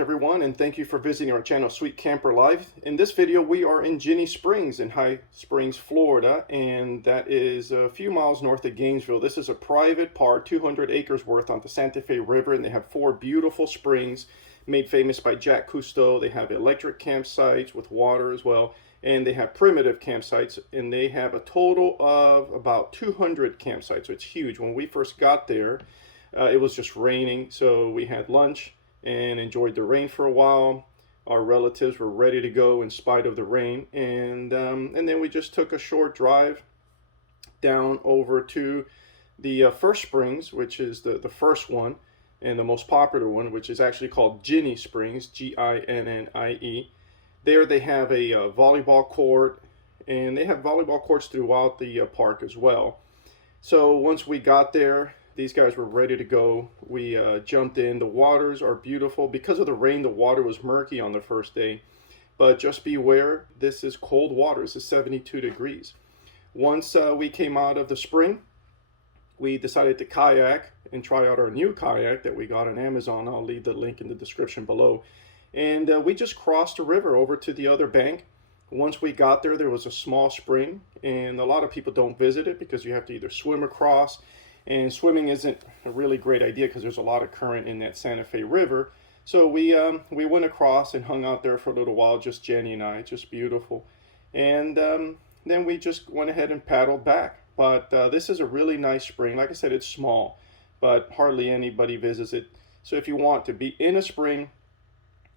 everyone, and thank you for visiting our channel Sweet Camper Life. In this video we are in Ginnie Springs in High Springs, Florida, and that is a few miles north of Gainesville. This is a private park, 200 acres worth on the Santa Fe River, and they have 4 beautiful springs made famous by Jack Cousteau. They have electric campsites with water as well, and they have primitive campsites, and they have a total of about 200 campsites, so it's huge. When we first got there, it was just raining, so we had lunch and enjoyed the rain for a while. Our relatives were ready to go in spite of the rain, and then we just took a short drive down over to the first springs, which is the first one and the most popular one, which is actually called Ginnie Springs, G-I-N-N-I-E. There they have a volleyball court, and they have volleyball courts throughout the park as well. So once we got there, these guys were ready to go. We jumped in. The waters are beautiful. Because of the rain, the water was murky on the first day. But just beware, this is cold water. This is 72 degrees. Once we came out of the spring, we decided to kayak and try out our new kayak that we got on Amazon. I'll leave the link in the description below. And we just crossed the river over to the other bank. Once we got there, there was a small spring, and a lot of people don't visit it because you have to either swim across. And swimming isn't a really great idea because there's a lot of current in that Santa Fe River. So we went across and hung out there for a little while, just Jenny and I, just beautiful. And then we just went ahead and paddled back. But this is a really nice spring. Like I said, it's small, but hardly anybody visits it. So if you want to be in a spring,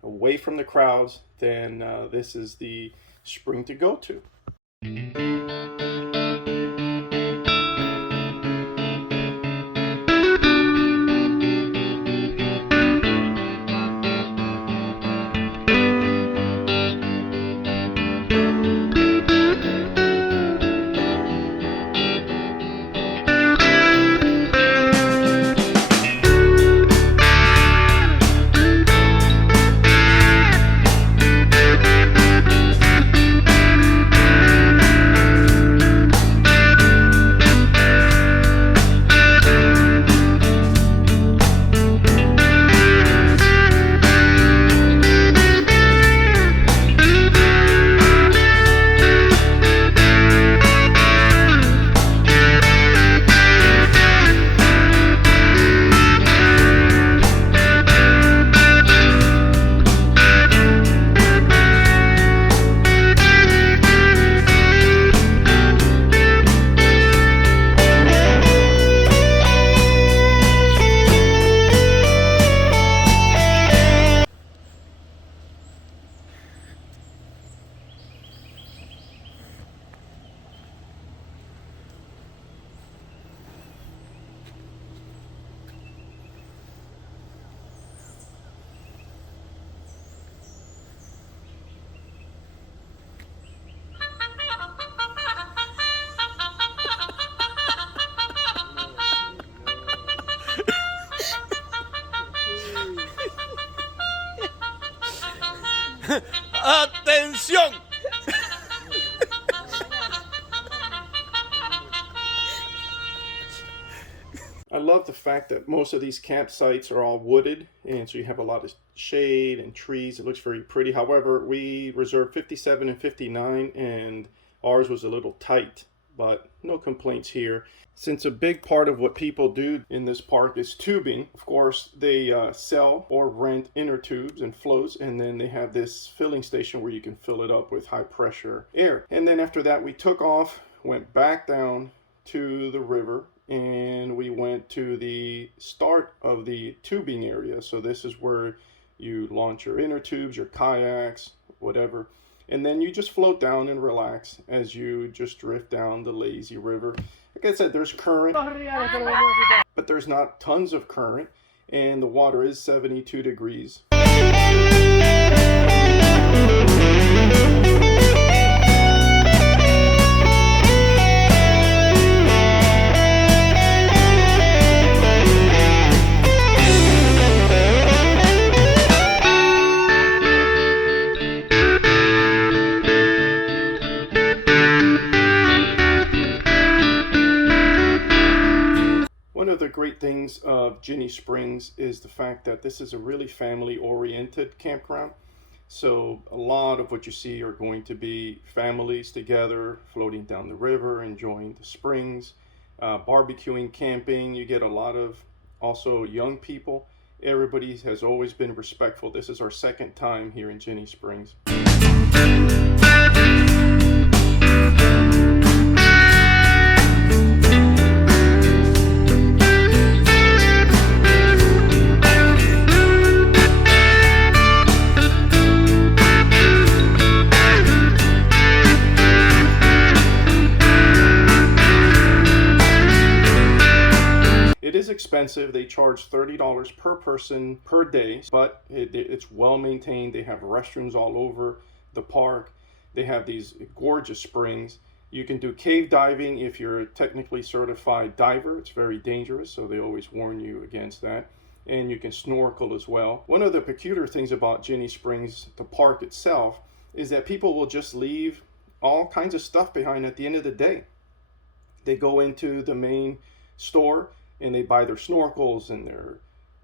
away from the crowds, then this is the spring to go to. ¡Atención! I love the fact that most of these campsites are all wooded, and so you have a lot of shade and trees. It looks very pretty. However, we reserved 57 and 59, and ours was a little tight, but no complaints here. Since a big part of what people do in this park is tubing, of course, they sell or rent inner tubes and floats, and then they have this filling station where you can fill it up with high pressure air. And then after that, we took off, went back down to the river, and we went to the start of the tubing area. So this is where you launch your inner tubes, your kayaks, whatever. And then you just float down and relax as you just drift down the lazy river. Like I said, there's current, but there's not tons of current, and the water is 72 degrees. great things of Ginnie Springs is the fact that this is a really family-oriented campground. So a lot of what you see are going to be families together, floating down the river, enjoying the springs, barbecuing, camping. You get a lot of also young people. Everybody has always been respectful. This is our second time here in Ginnie Springs. It is expensive. They charge $30 per person per day, but it's well maintained. They have restrooms all over the park. They have these gorgeous springs. You can do cave diving if you're a technically certified diver. It's very dangerous, so they always warn you against that. And you can snorkel as well. One of the peculiar things about Ginnie Springs, the park itself, is that people will just leave all kinds of stuff behind at the end of the day. They go into the main store and they buy their snorkels and their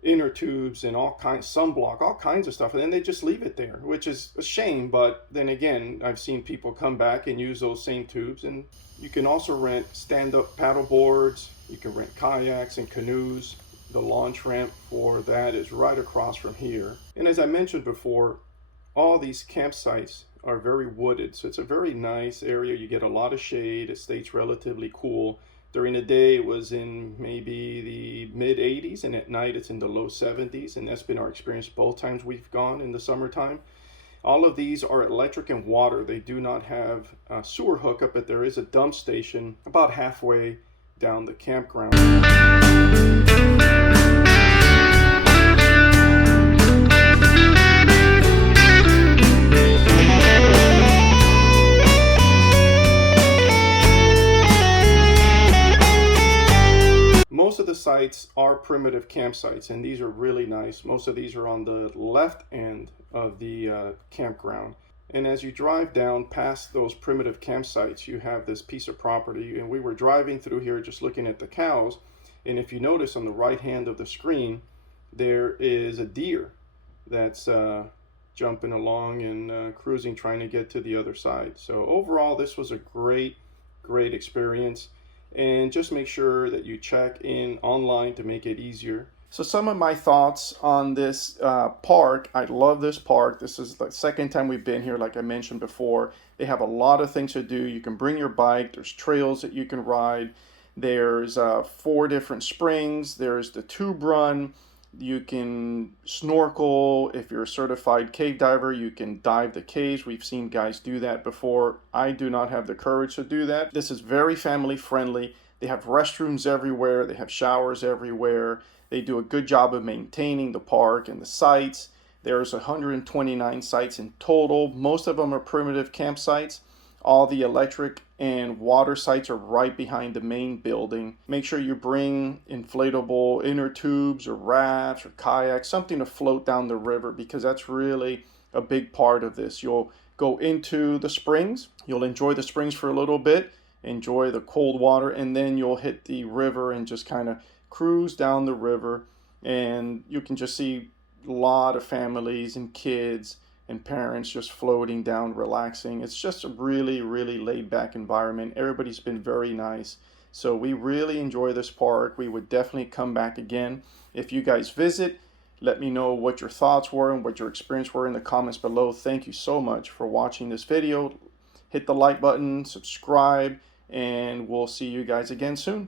inner tubes and all kinds, sunblock, all kinds of stuff, and then they just leave it there, which is a shame. But then again, I've seen people come back and use those same tubes. And you can also rent stand-up paddle boards, you can rent kayaks and canoes. The launch ramp for that is right across from here. And as I mentioned before, all these campsites are very wooded, so it's a very nice area. You get a lot of shade. It stays relatively cool. During the day, it was in maybe the mid 80s, and at night it's in the low 70s, and that's been our experience both times we've gone in the summertime. All of these are electric and water. They do not have a sewer hookup, but there is a dump station about halfway down the campground. Most of the sites are primitive campsites, and these are really nice. Most of these are on the left end of the campground. And as you drive down past those primitive campsites, you have this piece of property. And we were driving through here just looking at the cows. And if you notice on the right hand of the screen, there is a deer that's jumping along and cruising, trying to get to the other side. So overall, this was a great experience. And just make sure that you check in online to make it easier. So some of my thoughts on this park. I love this park. This is the second time we've been here, like I mentioned before. They have a lot of things to do. You can bring your bike. There's trails that you can ride. There's 4 different springs. There's the tube run. You can snorkel. If you're a certified cave diver, you can dive the caves. We've seen guys do that before. I do not have the courage to do that. This is very family friendly. They have restrooms everywhere. They have showers everywhere. They do a good job of maintaining the park and the sites. There's 129 sites in total. Most of them are primitive campsites. All the electric and water sites are right behind the main building. Make sure you bring inflatable inner tubes or rafts or kayaks, something to float down the river, because that's really a big part of this. You'll go into the springs. You'll enjoy the springs for a little bit, enjoy the cold water, and then you'll hit the river and just kind of cruise down the river. And you can just see a lot of families and kids and parents just floating down, relaxing. It's just a really laid back environment. Everybody's been very nice. So we really enjoy this park. We would definitely come back again. If you guys visit, let me know what your thoughts were and what your experience were in the comments below. Thank you so much for watching this video. Hit the like button, subscribe, and we'll see you guys again soon.